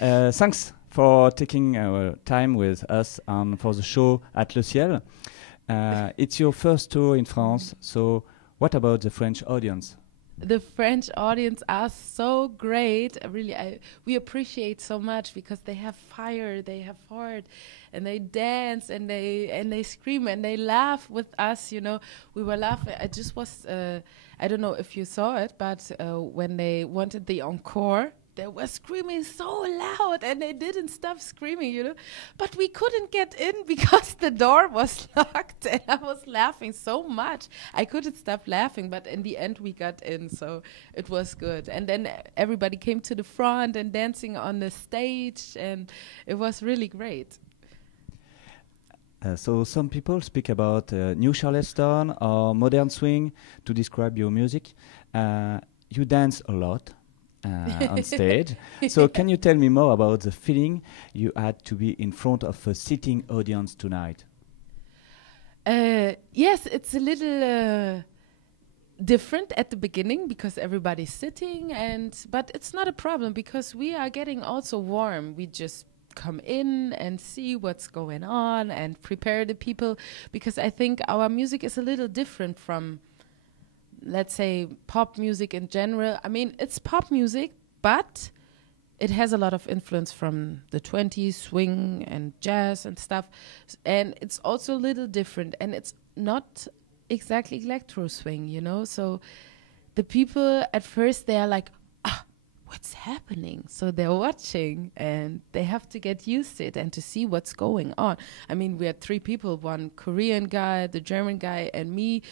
Thanks for taking our time with us and for the show at Le Ciel. It's your first tour in France, so what about the French audience? The French audience are so great. Really, we appreciate so much because they have fire, they have heart, and they dance and they scream and they laugh with us. You know, we were laughing. I just was. I don't know if you saw it, but when they wanted the encore, they were screaming so loud and they didn't stop screaming, you know. But we couldn't get in because the door was locked and I was laughing so much. I couldn't stop laughing, but in the end we got in, so it was good. And then everybody came to the front and dancing on the stage and it was really great. So some people speak about new Charleston or modern swing to describe your music. You dance a lot. On stage. So can you tell me more about the feeling you had to be in front of a sitting audience tonight? Yes, it's a little different at the beginning because everybody's sitting, but it's not a problem because we are getting also warm. We just come in and see what's going on and prepare the people because I think our music is a little different from, let's say, pop music in general. I mean, it's pop music, but it has a lot of influence from the 20s, swing and jazz and stuff. And it's also a little different. And it's not exactly electro swing, you know? So the people at first, they are like, what's happening? So they're watching and they have to get used to it and to see what's going on. I mean, we had 3 people, one Korean guy, the German guy, and me,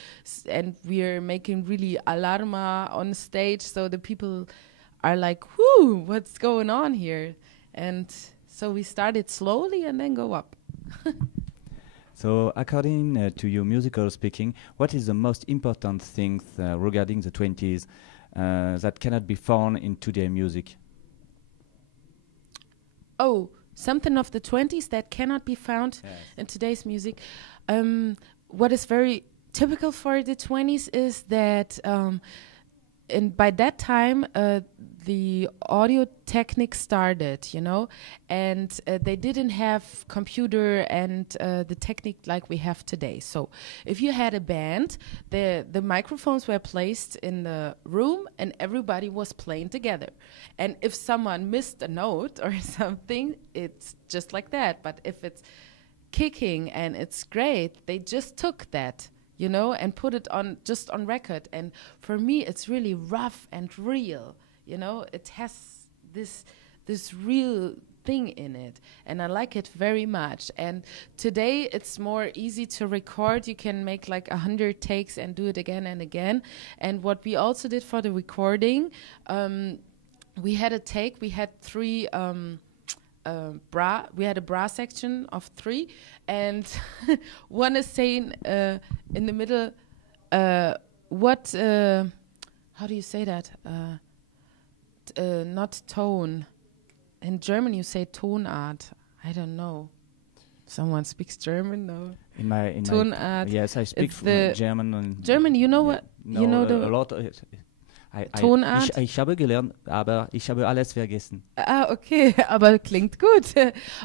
and we're making really alarma on stage. So the people are like, whoo, what's going on here? And so we started slowly and then go up. So according to you, musical speaking, what is the most important thing regarding the 20s that cannot be found in today's music? Oh, something of the 20s that cannot be found in today's music. What is very typical for the 20s is that by that time the audio technique started, you know, and they didn't have computer and the technique like we have today. So if you had a band, the microphones were placed in the room and everybody was playing together. And if someone missed a note or something, it's just like that. But if it's kicking and it's great, they just took that, you know, and put it on just on record. And for me, it's really rough and real, you know. It has this real thing in it, and I like it very much. And today it's more easy to record. You can make like 100 takes and do it again and again. And what we also did for the recording, we had a take. We had 3. We had a bra section of 3, and one is saying in the middle, what? How do you say that? Not tone. In German, you say Tonart. I don't know. Someone speaks German, no? In my Tonart. Yes, I speak German. And German, you know what? No, you know a lot. Tonart? Ich habe gelernt, aber ich habe alles vergessen. Ah, okay, aber klingt gut.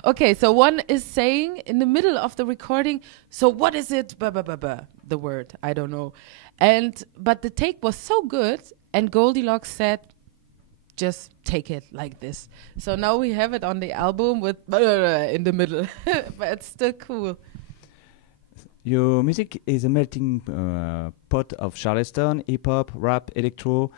Okay, so one is saying in the middle of the recording, so what is it? The word, I don't know. But the take was so good, and Goldilocks said, just take it like this. So now we have it on the album with in the middle, but it's still cool. Your music is a melting pot of Charleston, hip-hop, rap, electro.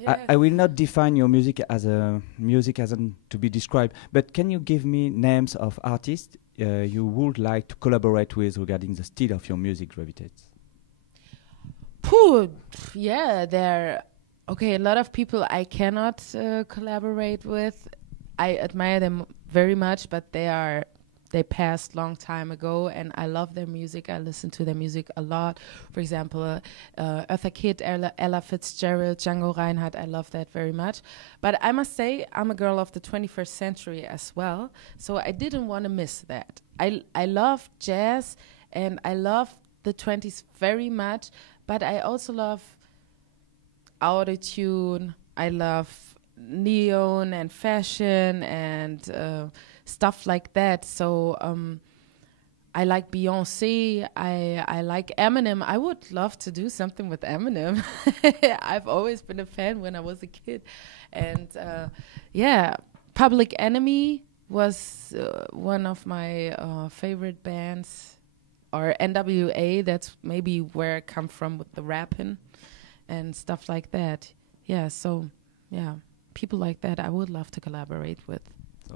Yes. I will not define your music as to be described, but can you give me names of artists you would like to collaborate with regarding the style of your music gravitates? Yeah, a lot of people I cannot collaborate with. I admire them very much, but they passed long time ago, and I love their music. I listen to their music a lot. For example, Eartha Kitt, Ella Fitzgerald, Django Reinhardt, I love that very much. But I must say, I'm a girl of the 21st century as well, so I didn't want to miss that. I love jazz, and I love the 20s very much, but I also love autotune. I love neon and fashion and stuff like that. So I like Beyonce. I like Eminem. I would love to do something with Eminem. I've always been a fan when I was a kid. And yeah, Public Enemy was one of my favorite bands. Or NWA, that's maybe where I come from with the rapping and stuff like that. Yeah, so yeah, people like that I would love to collaborate with.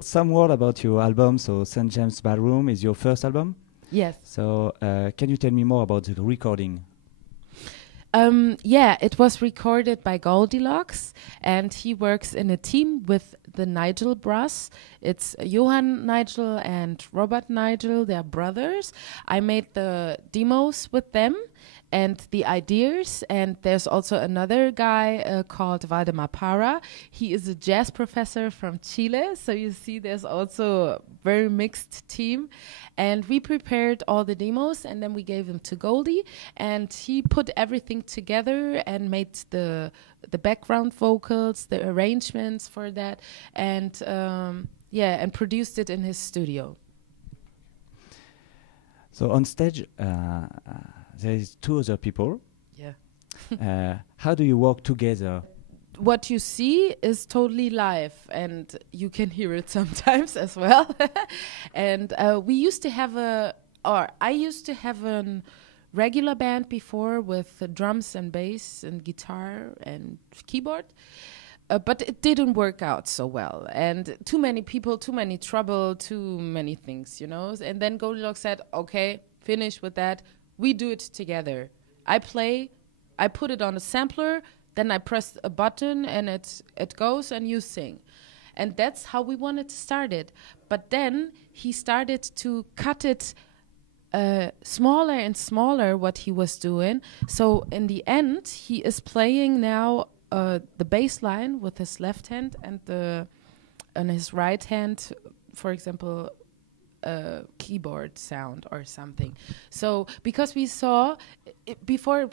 Some word about your album. So St. James Ballroom is your first album? Yes. So can you tell me more about the recording? Yeah, it was recorded by Goldilocks, and he works in a team with the Nigel Brass. It's Johann Nigel and Robert Nigel. They're brothers. I made the demos with them and the ideas, and there's also another guy called Waldemar Para. He is a jazz professor from Chile, so you see there's also a very mixed team. And we prepared all the demos, and then we gave them to Goldie, and he put everything together and made the background vocals, the arrangements for that, and and produced it in his studio. So on stage, there is two other people. Yeah. How do you work together? What you see is totally live, and you can hear it sometimes as well. And I used to have a regular band before with drums and bass and guitar and keyboard. But it didn't work out so well. And too many people, too many trouble, too many things, you know. And then Goldilocks said, okay, finish with that. We do it together. I play, I put it on a sampler, then I press a button and it goes and you sing. And that's how we wanted to start it. But then he started to cut it smaller and smaller, what he was doing. So in the end, he is playing now the bass line with his left hand and on his right hand, for example, keyboard sound or something. So because we saw before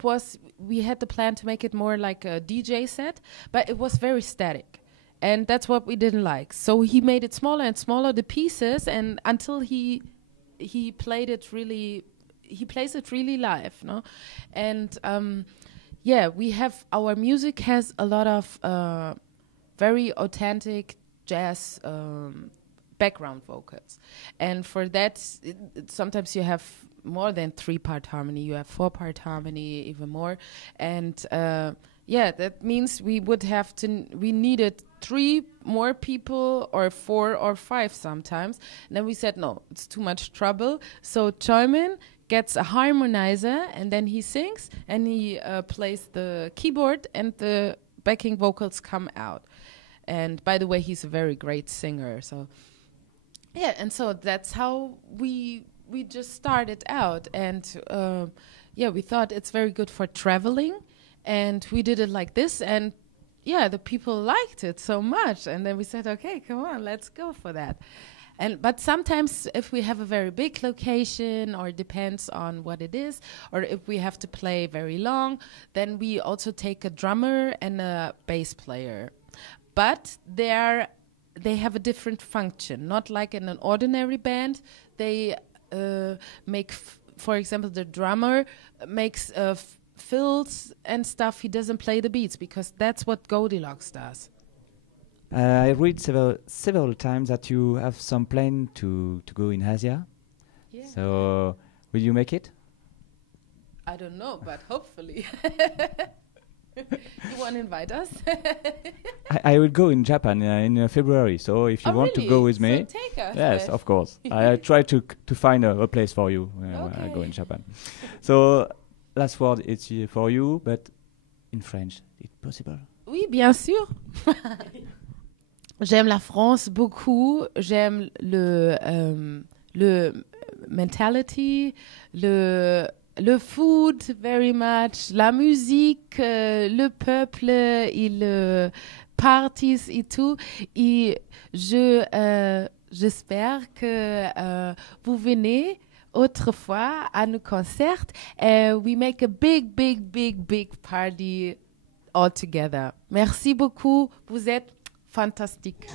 we had the plan to make it more like a DJ set, but it was very static, and that's what we didn't like. So he made it smaller and smaller, the pieces, and until he plays it really live, no? And we have our music has a lot of very authentic jazz background vocals, and for that sometimes you have more than 3-part harmony, you have 4-part harmony, even more. And that means we needed 3 more people, or 4 or 5 sometimes. And then we said no, it's too much trouble, so Choimin gets a harmonizer, and then he sings and he plays the keyboard and the backing vocals come out. And by the way, he's a very great singer, so yeah, and so that's how we just started out. And we thought it's very good for traveling, and we did it like this, and the people liked it so much, and then we said, okay, come on, let's go for that. But sometimes if we have a very big location, or it depends on what it is, or if we have to play very long, then we also take a drummer and a bass player. But they have a different function, not like in an ordinary band. They make, for example, the drummer makes fills and stuff. He doesn't play the beats, because that's what Goldilocks does. I read several times that you have some plan to go in Asia. Yeah. So will you make it? I don't know, but hopefully. You want to invite us? I will go in Japan in February. So if you want to go with me, so take us. yes, of course. I try to find a place for you when I go in Japan. So last word, it's for you, but in French, is it possible? Oui, bien sûr. J'aime la France beaucoup. J'aime le mentality, le food very much, la musique, le peuple et le parties et tout. Et j'espère que vous venez autrefois à nos concerts. We make a big party all together. Merci beaucoup. Vous êtes fantastique.